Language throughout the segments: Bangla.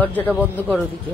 দরজাটা বন্ধ করো দিকে।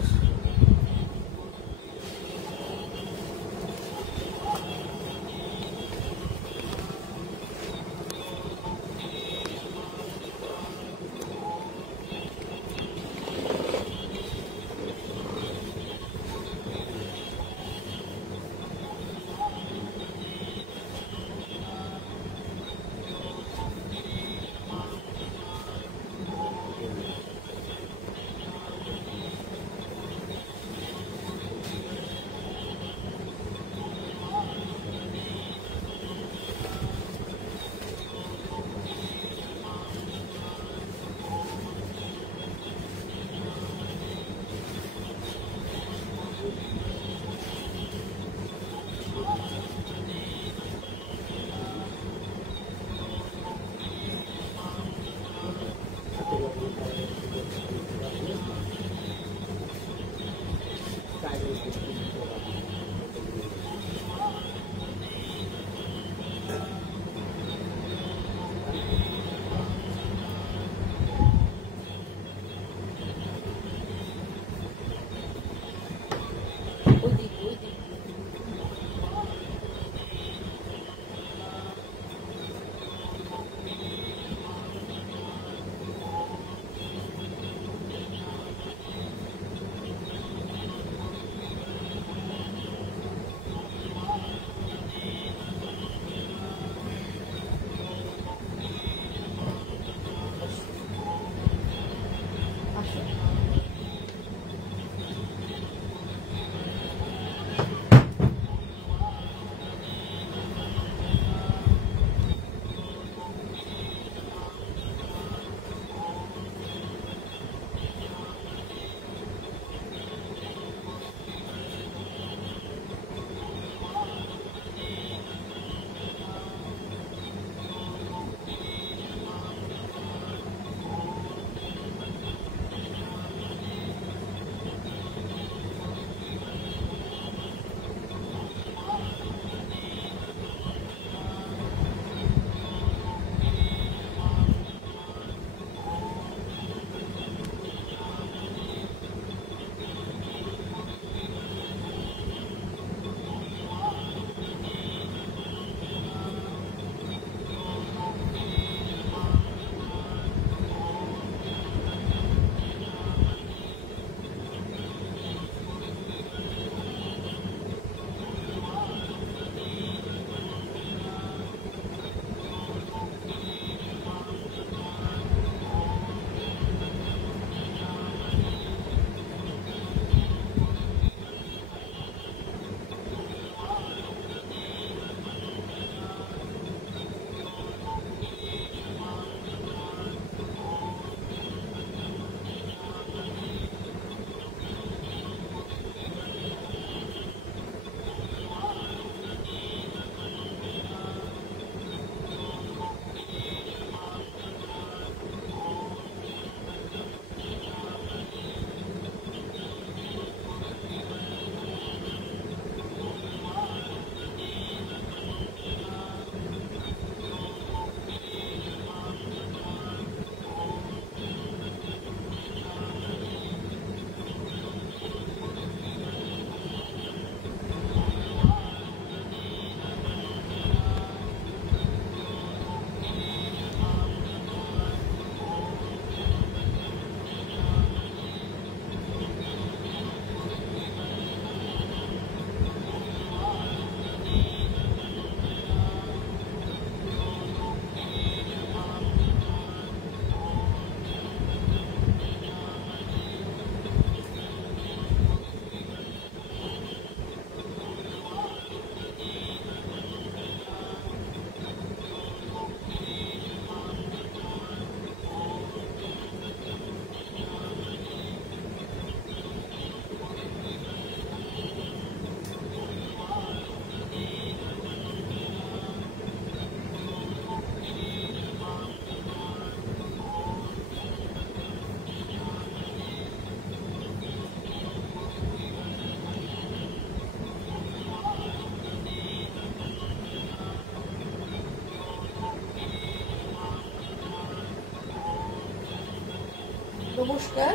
নমস্কার,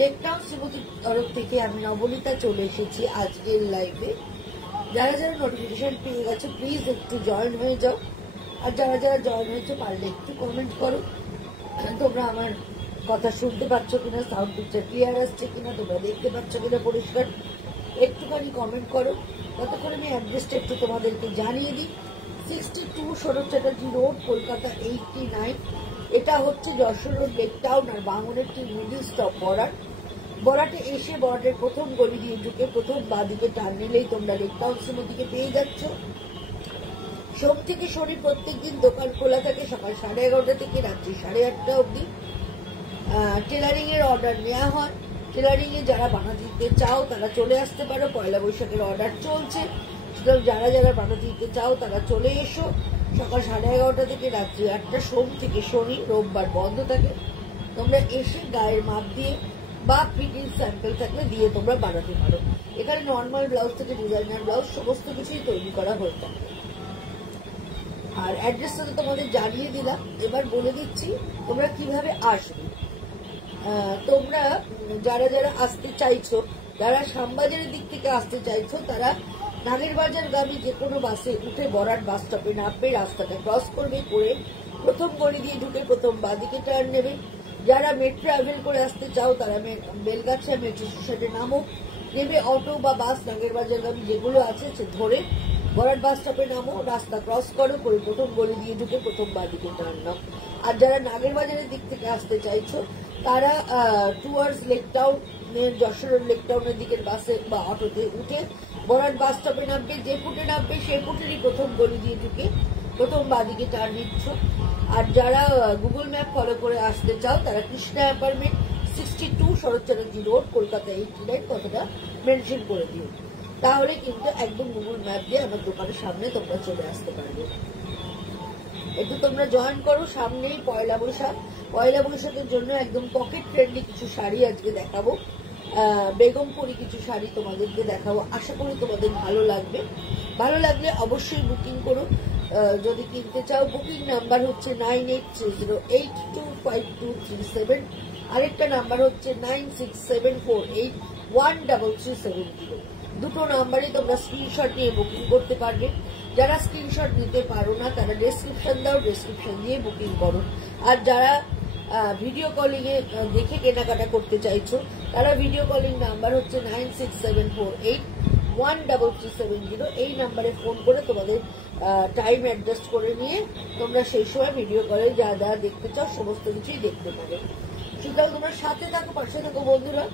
লেকটাউন শ্রীমতীর তরফ থেকে আমি নবনীতা চলে এসেছি আজকের লাইভে। যারা যারা নোটিফিকেশন পেয়ে গেছে প্লিজ একটু জয়েন হয়ে যাও, আর যারা যারা জয়েন হয়েছে পারলে একটু কমেন্ট করো তোমরা আমার কথা শুনতে পাচ্ছ কিনা, সাউন্ড পিকচার ক্লিয়ার আসছে কিনা, তোমরা দেখতে পাচ্ছ কিনা পরিষ্কার, একটুখানি কমেন্ট করো। ততক্ষণ আমি অ্যাড্রেসটা একটু তোমাদেরকে জানিয়ে দিই। 62 শরৎ চ্যাটার্জি রোড, কলকাতা 89। এটা হচ্ছে যশোর রোড লেকটাউন আর বাঙনের মিডিল স্টপ বরাটে এসে বরাটের প্রথম গলি দিয়ে ঢুকে প্রথম বাঁদিকে টার্ন নিলেই তোমরা লেকটাউন শ্রীমতীকে পেয়ে যাচ্ছ। সোম থেকে শনি প্রত্যেকদিন দোকান খোলা থাকে সকাল 11:30 থেকে রাত্রি 8:30 অবধি। টেলারিং এর অর্ডার নেওয়া হয়। টেলারিং এ যারা বানাতে দিতে চাও তারা চলে আসতে পারো, পয়লা বৈশাখের অর্ডার চলছে, সুতরাং যারা যারা বানাতে দিতে চাও তারা চলে এসো। সকাল 11:30 থেকে রাত্রি 8টা, সোম থেকে শনি, রোববার বন্ধ থাকে। তোমরা এসে গায়ের মাপ দিয়ে বা ফিটিং স্যাম্পল থাকলে দিয়ে তোমরা বানাতে পারো। এখানে নর্মাল ব্লাউজ থেকে ডিজাইনার ব্লাউজ সমস্ত কিছুই তৈরি করা হয়ে থাকে। আর অ্যাড্রেসটা তো তোমাদের জানিয়ে দিলাম, এবার বলে দিচ্ছি তোমরা কিভাবে আসবে। তোমরা যারা যারা আসতে চাইছো, যারা শ্যামবাজারের দিক থেকে আসতে চাইছো তারা নাগেরবাজার গামী যে কোনো বাসে উঠে বরাট বাস স্টপে নামবে, রাস্তাটা ক্রস করবে, করে প্রথম গলি দিয়ে ঢুকে প্রথম বাঁদিকে টার্ন নেবে। যারা মেট্রো ট্রাভেল করে আসতে চাও তারা বেলগাছিয়া মেট্রো স্টেশনে নামো, নেমে অটো বা বাস নাগেরবাজার গামী যেগুলো আছে সে ধরে বরাট বাস স্টপে নামো, রাস্তা ক্রস করো, করে প্রথম গলি দিয়ে ঢুকে প্রথম বাঁদিকে টার্ন নাও। আর যারা নাগেরবাজারের দিক থেকে আসতে চাইছো তারা টুয়ার্ডস লেকটাউন, যশোর লেকটাউনের দিকের বাসে বা অটোতে উঠে বরাট বাস স্টপে নামবে, যে ফুটে নামবে সেই ফুটেরই প্রথম গলি দিয়ে ঢুকে প্রথম বাঁদিকে টার্ন নিচ্ছ। আর যারা গুগল ম্যাপ ফলো করে আসতে চাও তারা কৃষ্ণা অ্যাপার্টমেন্ট 62 শরৎ চ্যাটার্জি রোড, কলকাতা 89 কথাটা মেনশন করে দিও, তাহলে কিন্তু একদম গুগল ম্যাপ দিয়ে আমার দোকানের সামনে তোমরা চলে আসতে পারবে। একটু তোমরা জয়েন করো। সামনেই পয়লা বৈশাখ, পয়লা বৈশাখের জন্য একদম পকেট ফ্রেন্ডলি কিছু শাড়ি আজকে দেখাবো, বেগমপুরি কিছু শাড়ি তোমাদেরকে দেখাবো। আশা করি তোমাদের ভালো লাগবে। ভালো লাগলে অবশ্যই বুকিং করো। যদি কিনতে চাও বুকিং নাম্বার হচ্ছে 9830825237, আরেকটা নাম্বার হচ্ছে 9674813370। দুটো নাম্বারে তোমরা স্ক্রিনশট নিয়ে বুকিং করতে পারবে। যারা স্ক্রিনশট নিতে পারো না তারা ডেসক্রিপশন দাও, ডেসক্রিপশন দিয়ে বুকিং করো। আর যারা ভিডিও কলিং এ দেখে কেনাকাটা করতে চাইছো তারা ভিডিও কলিং নাম্বার হচ্ছে 9674813370। এই নাম্বারে ফোন করে তোমাদের টাইম অ্যাডজাস্ট করে নিয়ে তোমরা সেই সময় ভিডিও কলে যা যা দেখতে চাও সমস্ত কিছুই দেখতে পাবে। সুতরাং তোমরা সাথে থাকো, পাশে থাকো বন্ধুরা।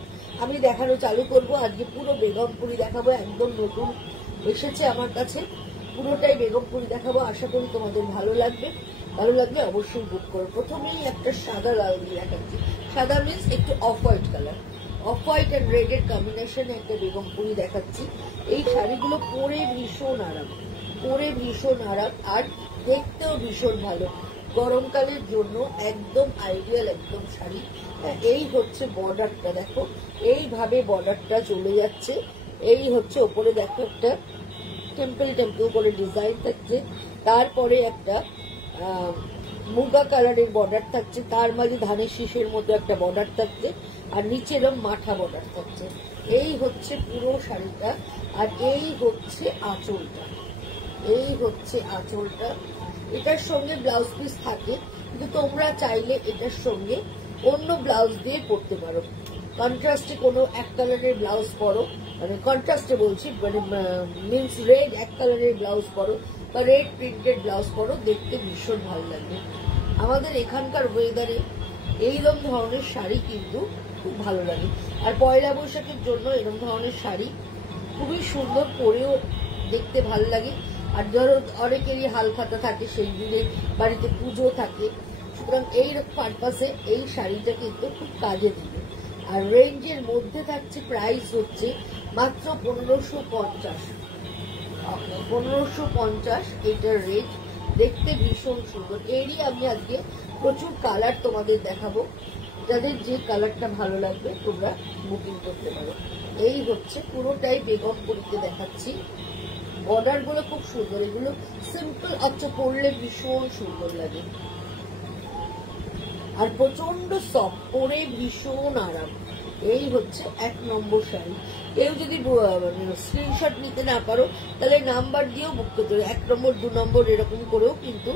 আমি দেখানো চালু করব। আজকে পুরো বেগমপুরি দেখাবো, একদম নতুন এসেছে আমার কাছে, পুরোটাই বেগমপুরি দেখাবো। আশা করি তোমাদের ভালো লাগবে। ভালো লাগলে অবশ্যই বুক করো। প্রথমেই একটা সাদা লাল দিয়ে দেখাচ্ছি। সাদা মিন্স একটু off white colour, off white and red এর কম্বিনেশনে একটা বেগমপুরি দেখাচ্ছি। এই শাড়িগুলো পরে ভীষণ আরাম, পরে ভীষণ আরাম, আর দেখতেও ভীষণ ভালো। গরমকালের জন্য একদম আইডিয়াল একদম শাড়ি। এই হচ্ছে বর্ডারটা, দেখো এইভাবে বর্ডারটা চলে যাচ্ছে। এই হচ্ছে ওপরে দেখো একটা টেম্পল টেম্পল করে ডিজাইন থাকছে, তারপরে একটা মুগা কালারের বর্ডার থাকছে, তার মাঝে ধানের শীষের মতো একটা বর্ডার থাকছে, আর নিচে এরকম মাঠা বর্ডার থাকছে। এই হচ্ছে পুরো শাড়িটা। আর এই হচ্ছে আঁচলটা, এই হচ্ছে আঁচলটা। এটার সঙ্গে ব্লাউজ পিস থাকে, কিন্তু তোমরা চাইলে এটার সঙ্গে অন্য ব্লাউজ দিয়ে পরতে পারো। কন্ট্রাস্টে কোনো এক কালারের ব্লাউজ পরো, মানে কন্ট্রাস্টে বলছি, মানে মিন্স রেড এক কালারের ব্লাউজ পরো বা রেড প্রিন্টেড ব্লাউজ পরো, দেখতে ভীষণ ভালো লাগবে। আমাদের এখানকার ওয়েদারে এইরকম ধরনের শাড়ি কিন্তু খুব ভালো লাগে। আর পয়লা বৈশাখের জন্য এরকম ধরনের শাড়ি খুবই সুন্দর, পরেও দেখতে ভালো লাগে। আর ধরো অনেকেরই হালখাতা থাকে, সেই দিনে বাড়িতে পুজো থাকে, সুতরাং এই পারপাসে এই শাড়িটা কিন্তু খুব কাজে দিবে। আর রেঞ্জের মধ্যে থাকছে, প্রাইস হচ্ছে মাত্র 1550 এটার রেঞ্জ। দেখতে ভীষণ সুন্দর। এরই আমি আজকে প্রচুর কালার তোমাদের দেখাবো, যাদের যে কালারটা ভালো লাগবে তোমরা বুকিং করতে পারো। এই হচ্ছে পুরোটাই বেগমপুরিতে দেখাচ্ছি। বর্ডার গুলো খুব সুন্দর, এগুলো সিম্পল আচ্ছা পরলে ভীষণ সুন্দর লাগে, আর প্রচন্ড সফট, পরে ভীষণ আরাম। এই হচ্ছে 1 নম্বর শাড়ি। কেউ যদি স্ক্রিনশট নিতে না পারো তাহলে নাম্বার দিয়েও বুক করতে পারো, 1 নম্বর 2 নম্বর এরকম করেও কিন্তু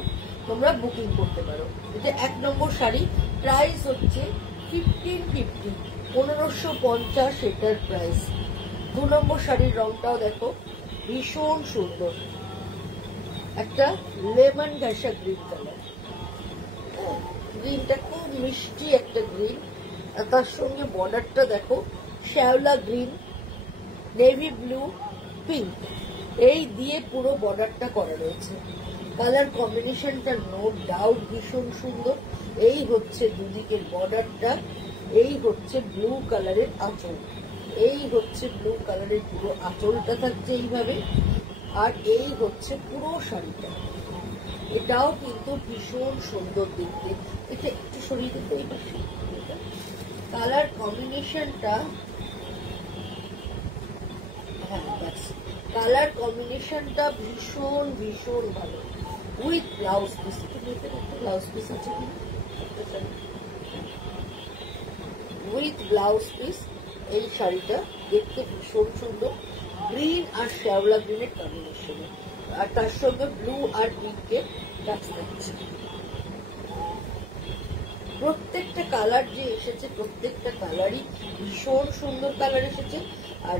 তোমরা বুকিং করতে পারো। এটা 1 নম্বর শাড়ি, প্রাইস হচ্ছে 1550, 1550 এটার প্রাইস। 2 নম্বর শাড়ির রংটাও দেখো ভীষণ সুন্দর, একটা লেমন ঘাসা গ্রিন কালার। গ্রিনটা খুব মিষ্টি একটা গ্রিন, আর তার সঙ্গে বর্ডারটা দেখো শ্যাওলা গ্রিন, নেভি ব্লু, পিঙ্ক, এই দিয়ে পুরো বর্ডারটা করা রয়েছে। কালার কম্বিনেশনটা নো ডাউট ভীষণ সুন্দর। এই হচ্ছে দুদিকের বর্ডারটা, এই হচ্ছে ব্লু কালারের আঁচল, এই হচ্ছে ব্লু কালারের পুরো আঁচলটা থাকছে এইভাবে, আর এই হচ্ছে পুরো শাড়িটা। এটাও কিন্তু ভীষণ সুন্দর দেখতে। এটা একটু সরিয়ে দিতে এই পাশে। কালার কম্বিনেশনটা, হ্যাঁ ব্যাস, কালার কম্বিনেশনটা ভীষণ ভীষণ ভালো। With blouse piece, blouse piece আছে উইথ ব্লাউজ পিস। এই শাড়িটা দেখতে ভীষণ সুন্দর, গ্রিন আর শ্যাওলা গ্রিনের কম্বিনেশনে, আর তার সঙ্গে ব্লু আর পিঙ্কের টাচ থাকছে। প্রত্যেকটা কালার যে এসেছে, প্রত্যেকটা কালারই ভীষণ সুন্দর কালার এসেছে। আর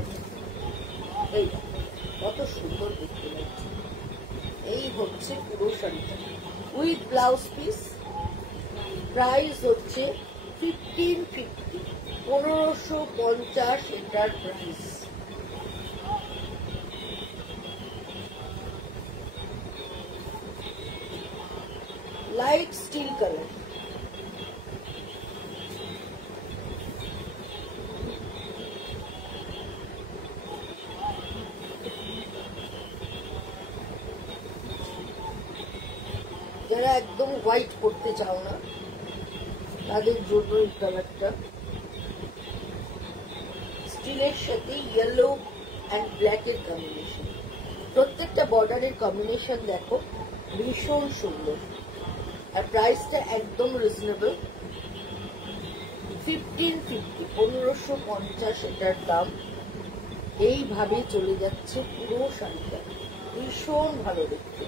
এই কত সুন্দর দেখতে লাগছে। এই হচ্ছে পুরো শাড়িটা উইথ ব্লাউজ পিস। প্রাইস হচ্ছে 1550, 1550 এটার প্রাইস। লাইট স্টিল কালার, যারা একদম হোয়াইট করতে চাও না তাদের জন্য এই কালারটা। স্টিলের সাথে ইয়েলো অ্যান্ড ব্ল্যাক এর কম্বিনেশন, প্রত্যেকটা বর্ডারের কম্বিনেশন দেখো ভীষণ সুন্দর। আর প্রাইসটা একদম রিজনেবল, 1550, 1550 এটার দাম। এইভাবে চলে যাচ্ছে পুরো শাড়িটা, ভীষণ ভালো দেখতে।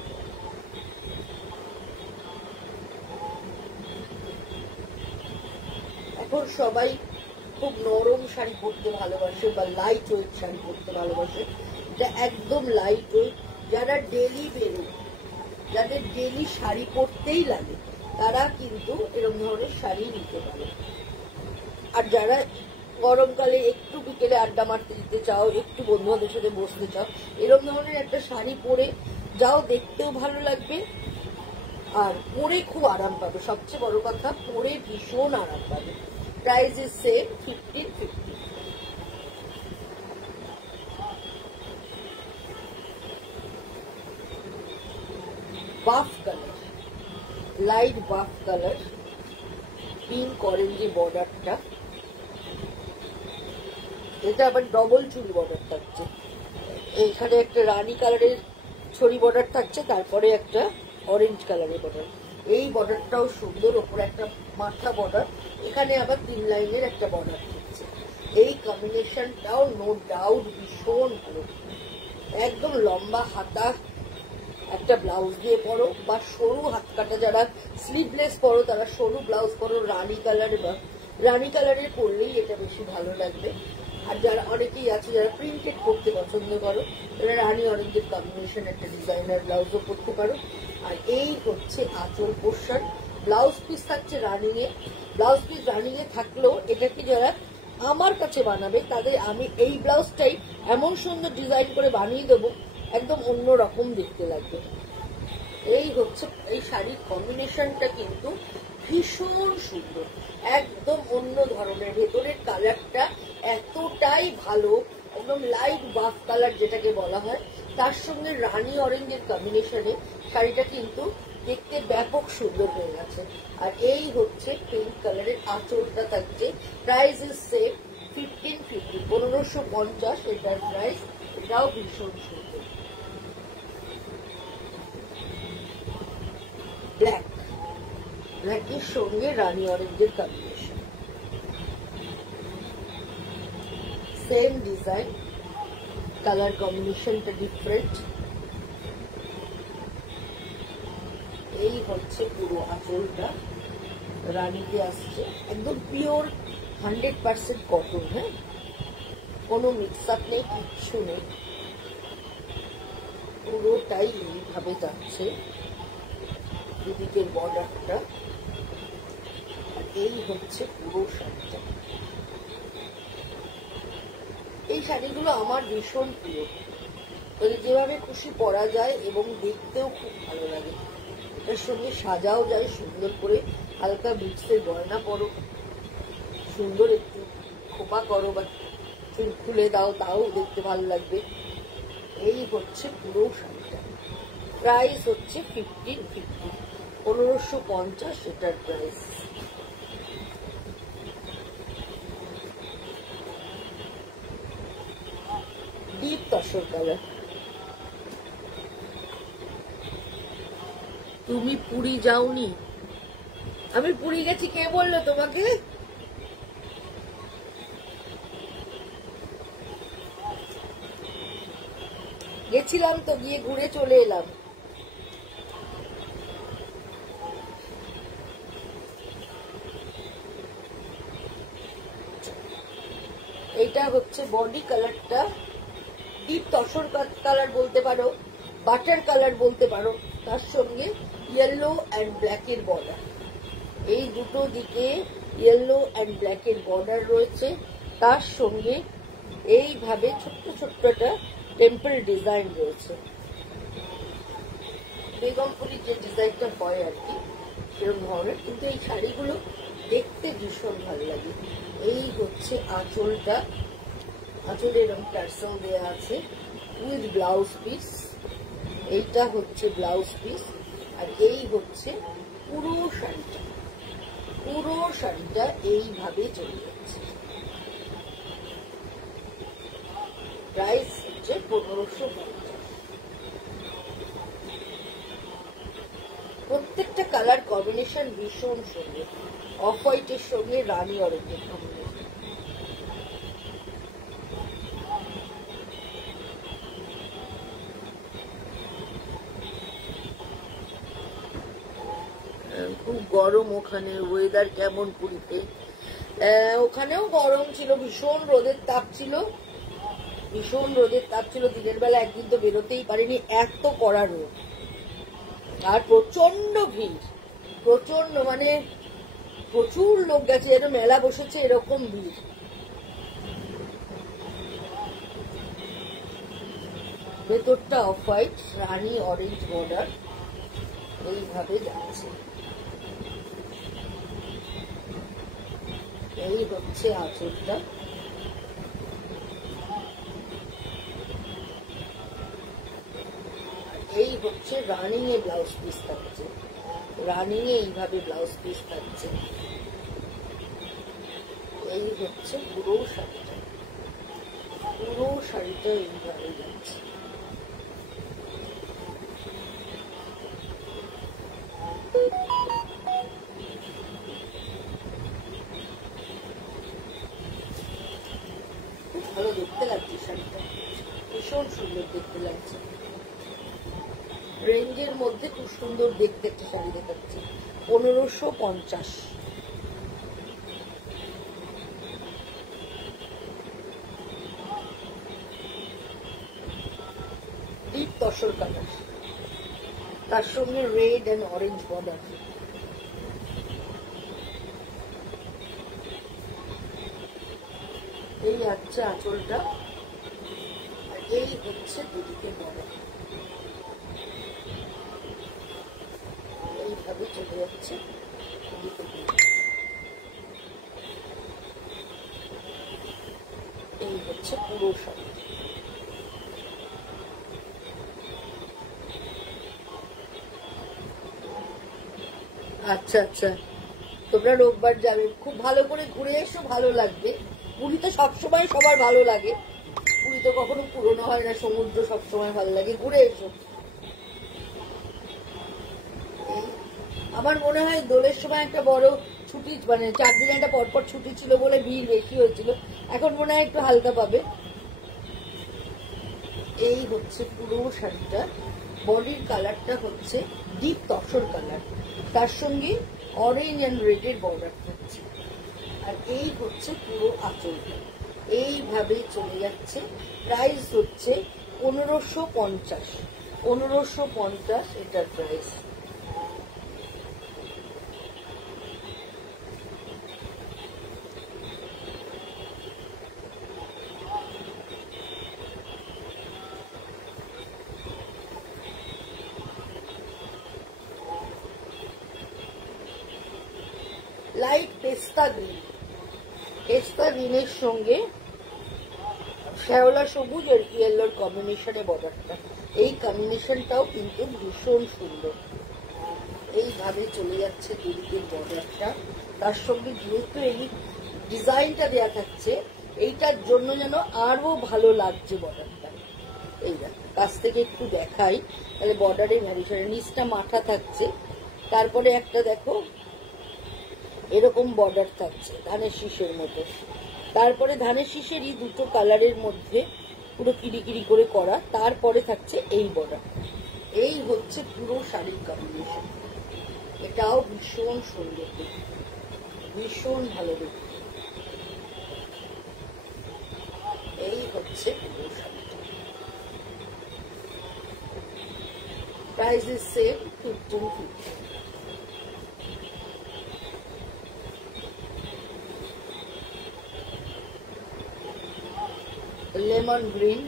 এখন সবাই খুব নরম শাড়ি পরতে ভালোবাসে বা লাইট ওয়েট শাড়ি পরতে ভালোবাসে। এটা একদম লাইট ওয়েট। যারা ডেলি বেরোয়, যাদের ডেলি শাড়ি পরতেই লাগে, তারা কিন্তু এরকম ধরনের শাড়ি নিতে পারে। আর যারা গরমকালে একটু বিকেলে আড্ডা মারতে দিতে চাও, একটু বন্ধুদের সাথে বসতে চাও, এরকম ধরনের একটা শাড়ি পরে যাও, দেখতেও ভালো লাগবে আর পরে খুব আরাম পাবে। সবচেয়ে বড় কথা, পরে ভীষণ আরাম পাবে। Price is same, 1550। Buff colour, light buff colour, pink অরেঞ্জে বর্ডারটা। এটা আবার ডবল চুল বর্ডার থাকছে। এখানে একটা রানী কালারের ছড়ি বর্ডার থাকছে, তারপরে একটা অরেঞ্জ কালারের বর্ডার। এই বর্ডারটাও সুন্দর, ওপরে একটা মাথা বর্ডার, এখানে আবার 3 লাইনের একটা বর্ডার থাকছে। এই কম্বিনেশনটাও নো ডাউট ভীষণ ভালো। একদম লম্বা হাতা একটা ব্লাউজ দিয়ে পরো, বা সরু হাত কাটা যারা স্লিভলেস পরো তারা সরু ব্লাউজ পরো রানী কালারে, বা রানী কালারের পরলেই এটা বেশি ভালো লাগবে। আর যারা অনেকেই আছে যারা প্রিন্টেড পরতে পছন্দ করো, তারা রানী অরেঞ্জের কম্বিনেশন একটা ডিজাইনার ব্লাউজও পরতে পারো। আর এই হচ্ছে আঁচল পোর্শন। ব্লাউজ পিস থাকছে রানিং এ। ব্লাউজ পিস রানিং এ থাকলেও এটাকে যারা আমার কাছে বানাবে তাদের আমি এই ব্লাউজটাই এমন সুন্দর ডিজাইন করে বানিয়ে দেবো, একদম অন্য রকম দেখতে লাগবে। এই হচ্ছে এই শাড়ির কম্বিনেশনটা কিন্তু ভীষণ সুন্দর, একদম অন্য ধরনের। ভেতরের কালারটা এতটাই ভালো, একদম লাইট বাফ কালার যেটাকে বলা হয়, তার সঙ্গে রানী অরেঞ্জের কম্বিনেশনে শাড়িটা কিন্তু দেখতে ব্যাপক সুন্দর হয়ে গেছে। আর এই হচ্ছে পিঙ্ক কালারের আঁচলটা থাকছে। প্রাইস ইজ সেম, 1550, 1550 এটার প্রাইস। এটাও ভীষণ সুন্দর। ব্ল্যাক, ব্ল্যাকের সঙ্গে রানী অরেঞ্জের কম্বিনেশন। সেম ডিজাইন, কালার কম্বিনেশনটা ডিফারেন্ট। এই হচ্ছে পুরো আঁচলটা, রানীতে আসছে, একদম পিওর 100% কটন। হ্যাঁ, কোনো মিক্স আপ নেই, কিচ্ছু নেই, পুরোটাই এইভাবে যাচ্ছে দুদিকের বর্ডারটা। আর এই হচ্ছে পুরো শাড়িটা। এই শাড়িগুলো আমার ভীষণ প্রিয়, যেভাবে খুশি পরা যায় এবং দেখতেও খুব ভালো লাগে। এটার সঙ্গে সাজাও যায় সুন্দর করে, হালকা বিটসের গয়না পরো, সুন্দর একটু খোপা করো বা চুল খুলে দাও, তাও দেখতে ভালো লাগবে। এই হচ্ছে পুরো শাড়িটা। প্রাইস হচ্ছে 1550 এটার প্রাইস। Deep tussar colour. তুমি পুরী যাওনি? আমি পুরী গেছি, কে বললো তোমাকে? গেছিলাম তো, গিয়ে ঘুরে চলে এলাম। এইটা হচ্ছে বডি কালারটা, ডিপ তসর কালার বলতে পারো, বাটার কালার বলতে পারো। তার সঙ্গে ইয়েলো অ্যান্ড ব্ল্যাকের বর্ডার, এই দুটো দিকে ইয়েলো অ্যান্ড ব্ল্যাকের বর্ডার রয়েছে। তার সঙ্গে এইভাবে ছোট্ট ছোট্ট একটা টেম্পল ডিজাইন রয়েছে, বেগমপুরীর যে ডিজাইনটা হয় আর কি সেরকম ধরনের, কিন্তু এই শাড়িগুলো দেখতে ভীষণ ভালো লাগে। এই হচ্ছে আঁচলটা, আঁচলে এরকম টার্সেল দেওয়া আছে উইথ ব্লাউজ পিস। এইটা হচ্ছে ব্লাউজ পিস, আর এই হচ্ছে পুরো শাড়িটা। পুরো শাড়িটা এইভাবে চলে যাচ্ছে। প্রাইস হচ্ছে 1550। প্রত্যেকটা কালার কম্বিনেশন ভীষণ সুন্দর। অফ হোয়াইটের সঙ্গে রানী অরেঞ্জের কম্বিনেশন। খুব গরম ওখানে, ওয়েদার কেমন পুরীতে? ওখানেও গরম ছিল, ভীষণ রোদের তাপ ছিল, ভীষণ রোদের তাপ ছিল। দিনের বেলা একদিন তো বেরোতেই পারিনি, এত কড়া রোদ। আর প্রচন্ড ভিড়, প্রচন্ড, মানে প্রচুর লোক গেছে, যেন মেলা বসেছে এরকম ভিড়। ভেতরটা অফ হোয়াইট, রানী অরেঞ্জ বর্ডার এইভাবে যাচ্ছে। এই হচ্ছে আঁচলটা। এই হচ্ছে রানিং এ ব্লাউজ পিস থাকছে, রানিং এ এইভাবে ব্লাউজ পিস থাকছে। এই হচ্ছে পুরো শাড়িটা, পুরো শাড়িটা এইভাবে যাচ্ছে। খুব ভালো দেখতে লাগছে শাড়িটা, ভীষণ সুন্দর দেখতে লাগছে। রেঞ্জের মধ্যে খুব সুন্দর দেখতে একটা শাড়ি দেখাচ্ছে। 1550। ডিপ তসর কালার, তার সঙ্গে রেড অ্যান্ড অরেঞ্জ বর্ডার। এই হচ্ছে আঁচলটা, আর এই হচ্ছে দুদিকে বর্ডার। এইভাবে চলে যাচ্ছে। এই হচ্ছে পুরো শাড়ি। আচ্ছা আচ্ছা, তোমরা রোববার যাবে, খুব ভালো করে ঘুরে এসো, ভালো লাগবে। পুরী তো সবসময় সবার ভালো লাগে, পুরী তো কখনো পুরনো হয় না, সমুদ্র সবসময় ভালো লাগে, ঘুরে এসো। আমার মনে হয় দোলের সময় একটা বড় ছুটি মানে 4 দিন একটা পরপর ছুটি ছিল বলে ভিড় বেশি হয়েছিল, এখন মনে হয় একটু হালকা পাবে। এই হচ্ছে পুরো শাড়িটা, বডির কালারটা হচ্ছে ডিপ তসর কালার, তার সঙ্গে অরেঞ্জ অ্যান্ড রেডের বর্ডার থাকছে। আর এই হচ্ছে পুরো আঁচলটা, এইভাবে চলে যাচ্ছে। প্রাইস হচ্ছে 1550, 1550 এটার প্রাইস। লাইট পেস্তা গ্রিন, পেস্তা গ্রিনের সঙ্গে শ্যাওলা সবুজ আর ইয়েলোর কম্বিনেশনে বর্ডারটা, এই কম্বিনেশনটাও কিন্তু ভীষণ সুন্দর। এইভাবে চলে যাচ্ছে দুদিকের বর্ডারটা, তার সঙ্গে যেহেতু এই ডিজাইনটা দেয়া থাকছে, এইটার জন্য যেন আরো ভালো লাগছে বর্ডারটা। এই কাছ থেকে একটু দেখাই, তাহলে বর্ডারের ভ্যারিয়েশন, নিচটা মাথা থাকছে, তারপরে একটা দেখো এরকম বর্ডার থাকছে ধানের শীষের মতো, তারপরে ধানের শীষেরই দুটো কালারের মধ্যে পুরো কিরিকিরি করে করা, তারপরে থাকছে এই বর্ডার। এই হচ্ছে পুরো শাড়ির কম্বিনেশন, এটাও ভীষণ সুন্দর দেখতে, ভীষণ ভালো দেখতে। এই হচ্ছে পুরো শাড়িটা, price is same 1550। Lemon green,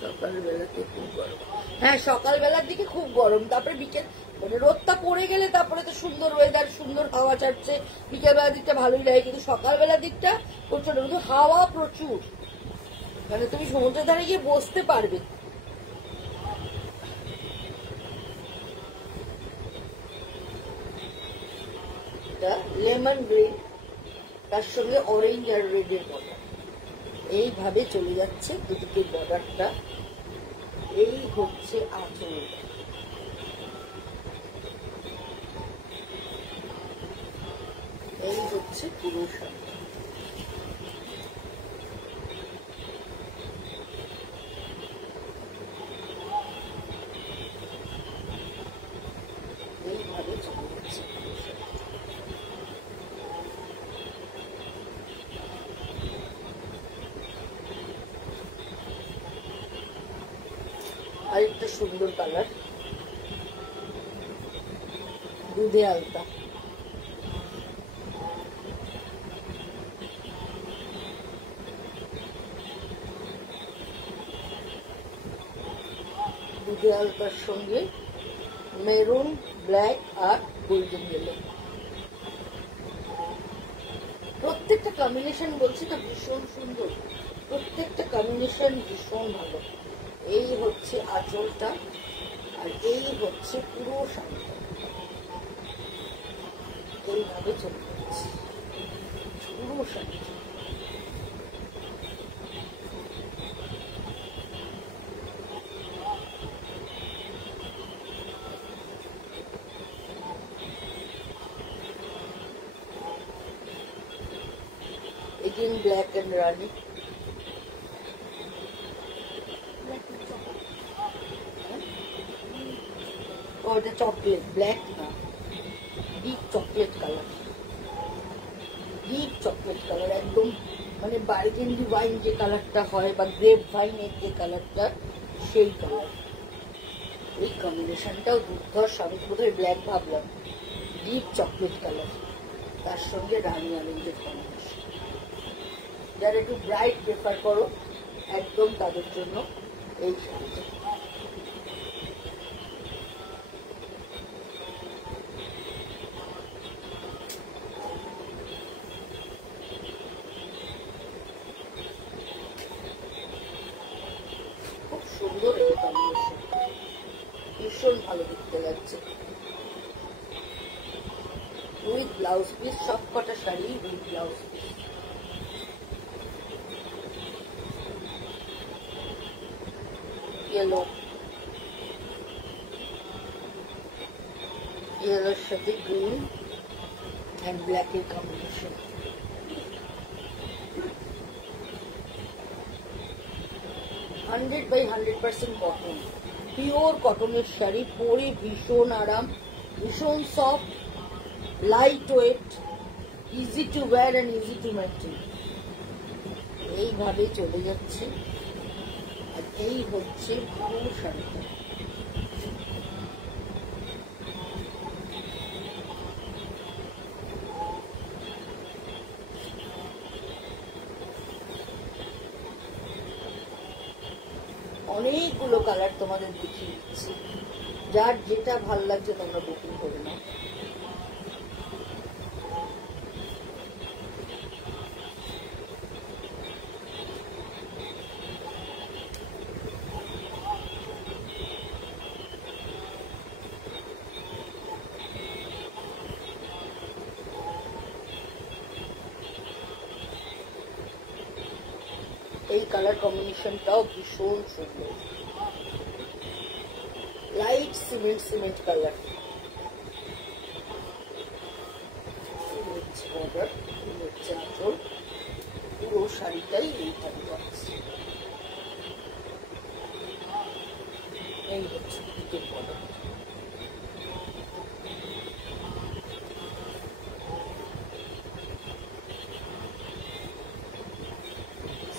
সকালবেলাতে খুব গরম, হ্যাঁ সকালবেলার দিকে খুব গরম, তারপরে বিকেল মানে রোদটা পড়ে গেলে তারপরে তো সুন্দর ওয়েদার, সুন্দর হাওয়া ছাড়ছে, বিকেলবেলার দিকটা ভালোই লাগে, কিন্তু সকালবেলার দিকটা প্রচন্ড, কিন্তু হাওয়া প্রচুর, মানে তুমি সমুদ্রের ধারে গিয়ে বসতে পারবে। লেমন গ্রিন, তার সঙ্গে অরেঞ্জ আর রেডের বর্ডার, এইভাবে চলে যাচ্ছে দুদিকের বর্ডারটা। এই হচ্ছে আঁচল, এই হচ্ছে পুরো শাড়ি। এইভাবে চলে যাচ্ছে আরেকটা সুন্দর কালার, দুধে আলতা, দুধে আলতার সঙ্গে মেরুন, ব্ল্যাক আর গোল্ডেন ইয়েলো, প্রত্যেকটা কম্বিনেশন বলছি না ভীষণ সুন্দর, প্রত্যেকটা কম্বিনেশন ভীষণ ভালো। এই হচ্ছে আঁচলটা, আর এই হচ্ছে পুরো শাড়িটা, এইভাবে চলে যাচ্ছে পুরো শাড়িটা। Again black and Rani. और the chocolate black ना, deep chocolate color, deep chocolate color एकदम মানে বার্গেন্ডি ওয়াইন যে কালারটা হয় বা গ্রেপ ভাইনের যে কালারটা, সেই কালার। এই কম্বিনেশনটাও দুর্ধর্ষ, আমি বোধহয় ব্ল্যাক ভাবলাম, ডিপ চকলেট কালার, তার সঙ্গে রানি অরেঞ্জের কম্বিনেশন। যারা একটু ব্রাইট প্রেফার করো একদম তাদের জন্য এই শাড়িটা। খুব সুন্দর এই কম্বিনেশন, ভীষণ ভালো দেখতে লাগছে। উইথ ব্লাউজ পিস, সব কটা sari with blouse piece. Yellow, ইয়েলোর সাথে গ্রিন অ্যান্ড ব্ল্যাকের কম্বিনেশন। 100% কটন, পিওর কটনের শাড়ি, পরে ভীষণ আরাম, ভীষণ soft, light weight, easy to wear and easy to maintain. এইভাবে চলে যাচ্ছে। আর এই হচ্ছে পুরো শাড়িটা। অনেকগুলো কালার তোমাদের দেখিয়ে দিচ্ছি, যার যেটা ভাল লাগছে তোমরা বুকিং করে নাও। এই কালার কম্বিনেশনটাও ভীষণ সুন্দর, light cement cement colour. Border, হচ্ছে আঁচল, পুরো শাড়িটাই এইভাবে যাচ্ছে। এই হচ্ছে দিকের বর্ডার।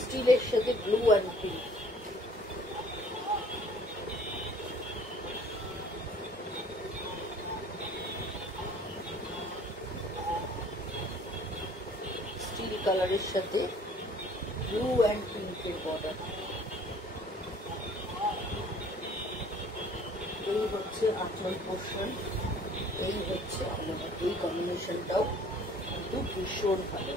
স্টিলের সাথে ব্লু অ্যান্ড পিঙ্ক। স্টিল কালারের সাথে ব্লু অ্যান্ড পিঙ্কের বর্ডার। এই হচ্ছে আঁচল পোর্শন, এই হচ্ছে আলাদা। এই কম্বিনেশনটাও কিন্তু ভীষণ ভালো।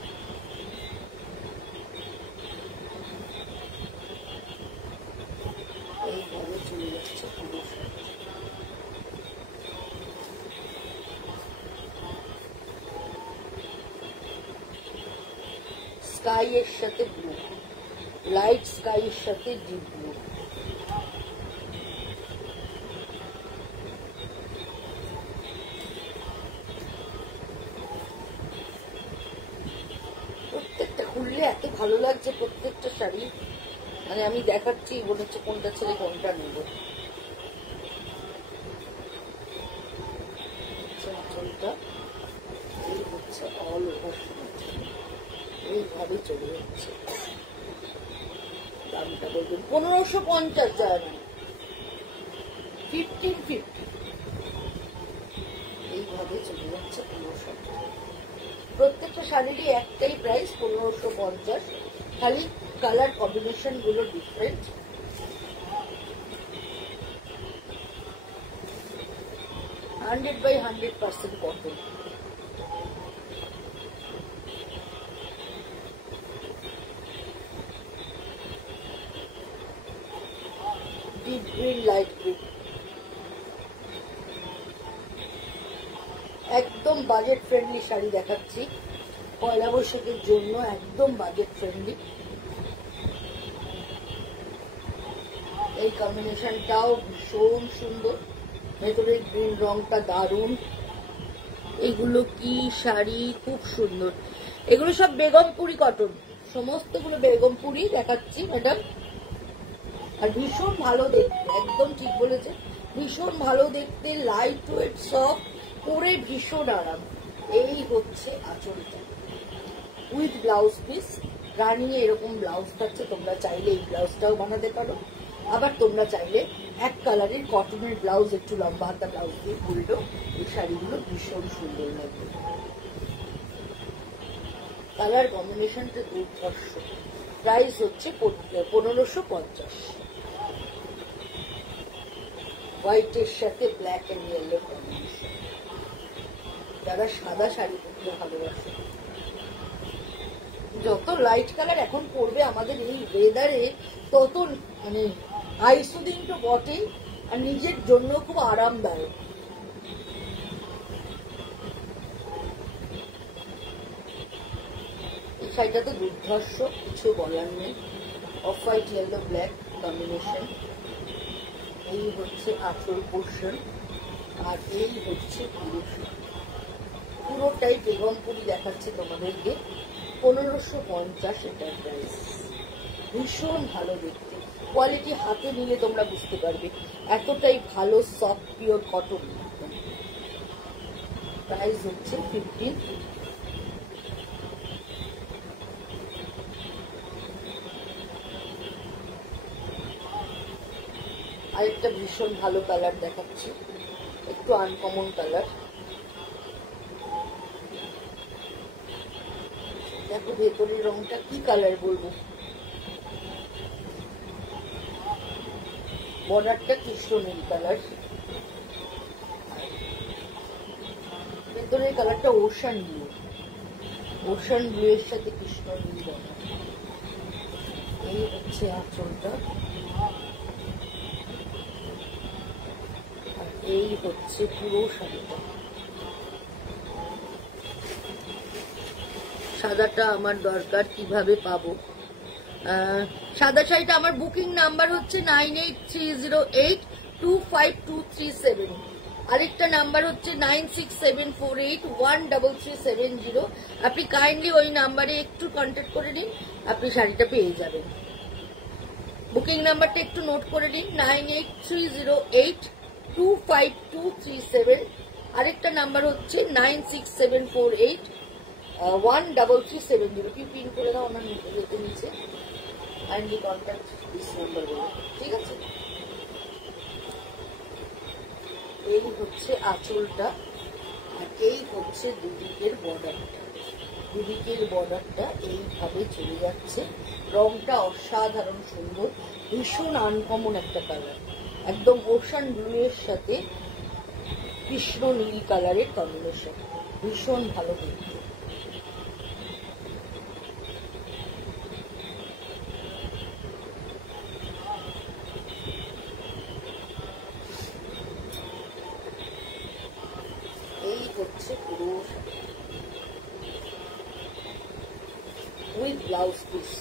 এইভাবে চলে যাচ্ছে পুরো শাড়ি। স্কাই এর সাথে ব্লু, লাইট স্কাই এর সাথে ডিপ ব্লু। প্রত্যেকটা খুললে এত ভালো লাগছে, প্রত্যেকটা শাড়ি। মানে আমি দেখাচ্ছি, মনে হচ্ছে কোনটা ছেড়ে কোনটা নেব। আঁচলটা এই হচ্ছে অল ওভার, এইভাবে চলে যাচ্ছে। দামটা বলবেন 1550, যাবে 1550। এইভাবে চলে যাচ্ছে 1550। প্রত্যেকটা শাড়িরই একটাই প্রাইস 1550, খালি কালার কম্বিনেশন গুলো ডিফারেন্ট। হান্ড্রেড বাই 100% কটন। ডিপ গ্রিন, লাইট গ্রিন, একদম বাজেট ফ্রেন্ডলি শাড়ি দেখাচ্ছি পয়লা বৈশাখের জন্য, একদম বাজেট ফ্রেন্ডলি। এই কম্বিনেশনটাও ভীষণ সুন্দর, ভেতরের গ্রিন রংটা দারুণ। এগুলো কি শাড়ি, খুব সুন্দর। এগুলো সব বেগমপুরি কটন, সমস্তগুলো বেগমপুরি দেখাচ্ছি ম্যাডাম। আর ভীষণ ভালো দেখতে, একদম ঠিক বলেছে, ভীষণ ভালো দেখতে, লাইট ওয়েট, সফট, পরে ভীষণ আরাম। এই হচ্ছে আঁচলটা উইথ ব্লাউজ পিস। রানিং এরকম ব্লাউজ থাকছে, তোমরা চাইলে এই ব্লাউজটাও বানাতে পারো। আবার তোমরা চাইলে এক কালারের কটনের ব্লাউজ, একটু লম্বা হাতা ব্লাউজ দিয়ে করলেও এই শাড়িগুলো ভীষণ সুন্দর লাগবে। কালার কম্বিনেশনটা দুর্ধর্ষ। প্রাইস হচ্ছে 1550। হোয়াইটের সাথে ব্ল্যাক এন্ড ইয়েলো কম্বিনেশন। যারা সাদা শাড়ি পরতে ভালোবাসে, যত লাইট কালার এখন পরবে আমাদের এই ওয়েদারে, তত মানে আইসুদিন তো বটেই, আর নিজের জন্য খুব আরামদায়ক। এই শাড়িটা তো দুর্ধর্ষ, কিছু বলার নেই। Off white yellow black combination, এই হচ্ছে আঁচল পোর্শন, আর এই হচ্ছে পুরোটাই বেগমপুরি দেখাচ্ছে তোমাদেরকে। 1550 এটার প্রাইস। ভীষণ ভালো দেখতে, কোয়ালিটি হাতে নিলে তোমরা বুঝতে পারবে এতটাই ভালো সফট পিওর কটন। প্রাইস হচ্ছে 15। আরেকটা ভীষণ ভালো কালার দেখাচ্ছি, একটু আনকমন কালার। দেখো ভেতরের রংটা কি কালার বলবো, বর্ডারটা কৃষ্ণ নীল কালার, ভেতরের কালারটা ওশান ব্লু, ওশান ব্লু এর সাথে কৃষ্ণ নীল বর্ডার। এই হচ্ছে আঁচলটা, আর এই হচ্ছে পুরো শাড়িটা। সাদাটা আমার দরকার, কিভাবে পাবো? সাদা শাড়িটা আমার বুকিং নাম্বার হচ্ছে 9830825237, আরেকটা নাম্বার হচ্ছে 9674813370। আপনি কাইন্ডলি ওই নাম্বারে একটু কন্ট্যাক্ট করে নিন, আপনি শাড়িটা পেয়ে যাবেন। বুকিং নাম্বারটা একটু নোট করে নিন, 9830825237, আরেকটা নাম্বার হচ্ছে 9674813370। কি পিন করে দাও আমার নিচে, কাইন্ডলি কন্ট্যাক্ট দিস নাম্বার বলে, ঠিক আছে? এই হচ্ছে আঁচলটা, আর এই হচ্ছে দুদিকের বর্ডারটা। দুদিকের বর্ডারটা এইভাবে চলে যাচ্ছে, রংটা অসাধারণ সুন্দর, ভীষণ আনকমন একটা কালার, একদম ওশান ব্লু এর সাথে কৃষ্ণ নীল কালারের কম্বিনেশন, ভীষণ ভালো দেখতে। এই হচ্ছে পুরো উইথ ব্লাউজ পিস।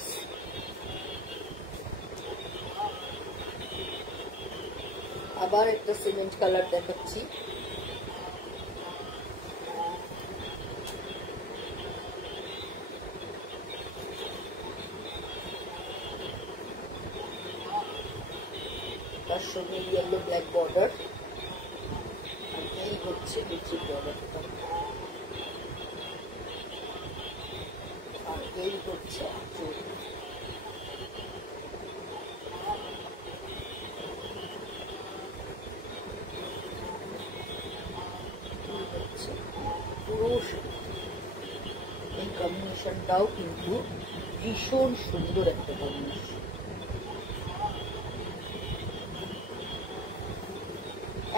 আবার একটা সিমেন্ট কালার দেখাচ্ছি, তার সঙ্গে ইয়েলো ব্ল্যাক বর্ডার, আর এই হচ্ছে নিচের বর্ডারটা, আর এই হচ্ছে আঁচল। পুরো এই কম্বিনেশনটাও কিন্তু ভীষণ সুন্দর একটা কম্বিনেশন,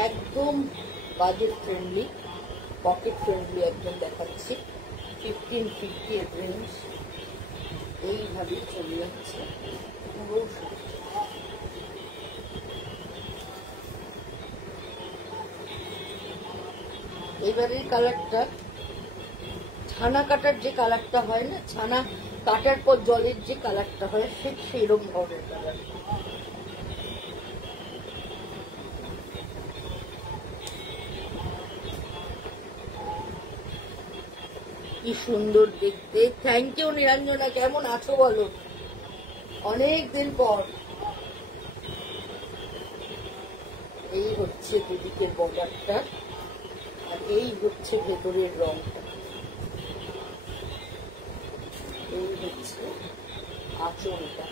একদম বাজেট ফ্রেন্ডলি, পকেট ফ্রেন্ডলি একদম দেখাচ্ছি। 1550 এর রেঞ্জ, এইভাবে চলে যাচ্ছে পুরো। এবারের কালারটা ছানা কাটার যে কালারটা হয় না, ছানা কাটার পর জলের যে কালারটা হয়, ঠিক সেইরকম ধরনের কালার। কি সুন্দর দেখতে। থ্যাংক ইউ নিরঞ্জনা, কেমন আছো বলো, অনেক দিন পর। এই হচ্ছে দুদিকের বর্ডারটা, আর এই হচ্ছে ভেতরের রংটা, এই হচ্ছে আঁচলটা,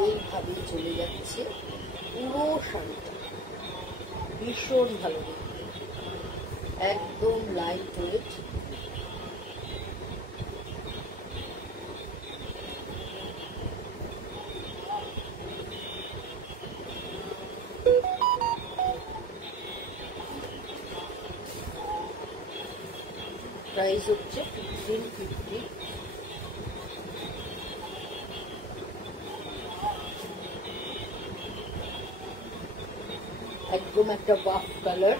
এইভাবে চলে যাচ্ছে পুরো শাড়িটা, ভীষণ ভালো দেখতে, একদম লাইট ওয়েট। প্রাইস হচ্ছে 1550। একদম একটা buff colour,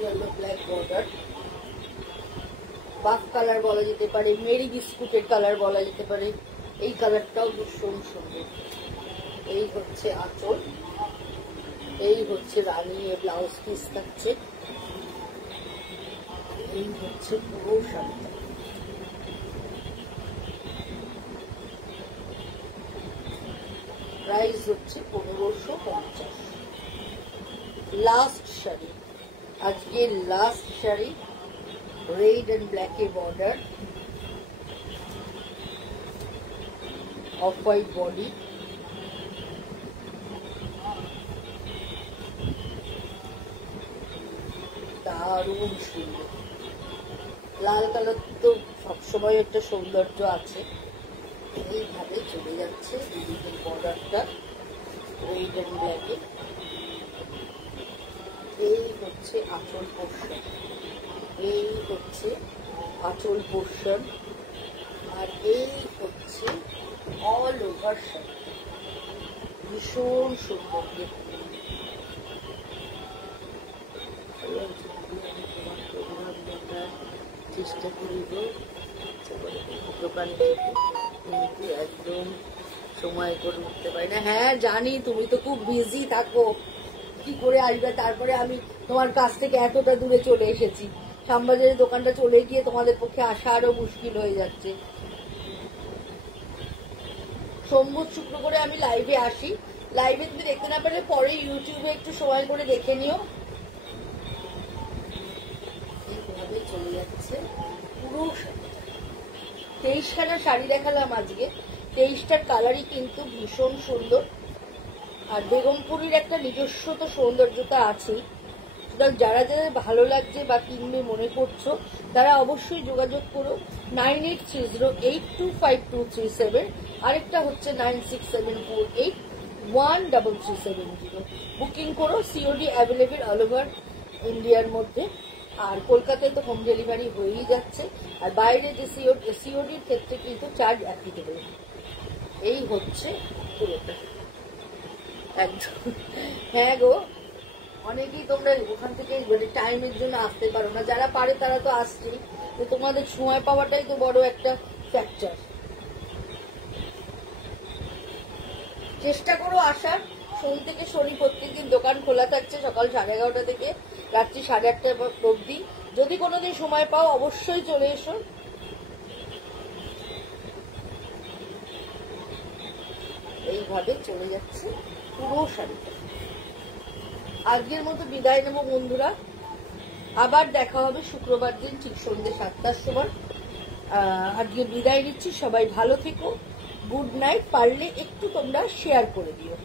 yellow black border, buff colour বলা যেতে পারে, মেরি বিস্কুটের কালার বলা যেতে পারে। এই কালারটাও ভীষণ সুন্দর। এই হচ্ছে আঁচল, এই হচ্ছে রানী ব্লাউজ পিস থাকছে, এই হচ্ছে পুরো শাড়িটা। প্রাইস হচ্ছে 1550। লাস্ট শাড়ি, আজকে last sari, red and black এ বর্ডার, অফ হোয়াইট বডি, দারুণ সুন্দর। লাল কালার তো সবসময় একটা সৌন্দর্য আছে। এইভাবে চলে যাচ্ছে দুদিকের বর্ডারটা রেড এন্ড ব্ল্যাকে। এই হচ্ছে আঁচল পোর্শন, এই হচ্ছে আঁচল পোর্শন, আর এই হচ্ছে অল ওভার শাড়ি। ভীষণ সুন্দর দেখতে। চেষ্টা করিব দোকান থেকে, কিন্তু একদম সময় করে উঠতে পারি না। হ্যাঁ জানি, তুমি তো খুব বিজি থাকো, কি করে আসবে। তারপরে আমি তোমার কাছ থেকে এতটা দূরে চলে এসেছি, শ্যামবাজারের দোকানটা চলে গিয়ে তোমাদের পক্ষে আসা আরো মুশকিল হয়ে যাচ্ছে। সোমবার শুক্র করে আমি লাইভে আসি, লাইভে তুমি দেখতে না পারলে পরে ইউটিউবে একটু সময় করে দেখে নিও। এইভাবে চলে যাচ্ছে পুরো শাড়িটা। 23খানা শাড়ি দেখালাম আজকে, 23টার কালারই কিন্তু ভীষণ সুন্দর। আর বেগমপুরীর একটা নিজস্ব তো সৌন্দর্যতা আছেই। সুতরাং যারা যারা ভালো লাগছে বা কিনবে মনে করছো, তারা অবশ্যই যোগাযোগ করো 9830825237, আরেকটা হচ্ছে 9674813370। বুকিং করো, সিওডি অ্যাভেলেবেল অল ওভার ইন্ডিয়ার মধ্যে। আর কলকাতায় তো হোম ডেলিভারি হয়েই যাচ্ছে, আর বাইরে যে সিওডির ক্ষেত্রে কিন্তু চার্জ অ্যাপ্লিকেবল। এই হচ্ছে পুরোটা একদম। হ্যাঁ গো, অনেকেই তোমরা ওখান থেকে টাইমের জন্য আসতে পারো না, যারা পারে তারা তো আসছেই, তো তোমাদের সময় পাওয়াটাই তো বড় একটা ফ্যাক্টর। চেষ্টা করো আসার। সোম থেকে শনি প্রত্যেকদিন দোকান খোলা থাকছে, সকাল 11:30 থেকে রাত্রি 8:30 অবধি। যদি কোনোদিন সময় পাও অবশ্যই চলে এসো। এইভাবে চলে যাচ্ছে পুরো শাড়িটা। আজকের মতো বিদায় নেব বন্ধুরা, আবার দেখা হবে শুক্রবার দিন ঠিক সন্ধ্যে 7টার সময়। আজকে বিদায় নিচ্ছি, সবাই ভালো থেকো, গুড নাইট। পারলে একটু তোমরা শেয়ার করে দিও।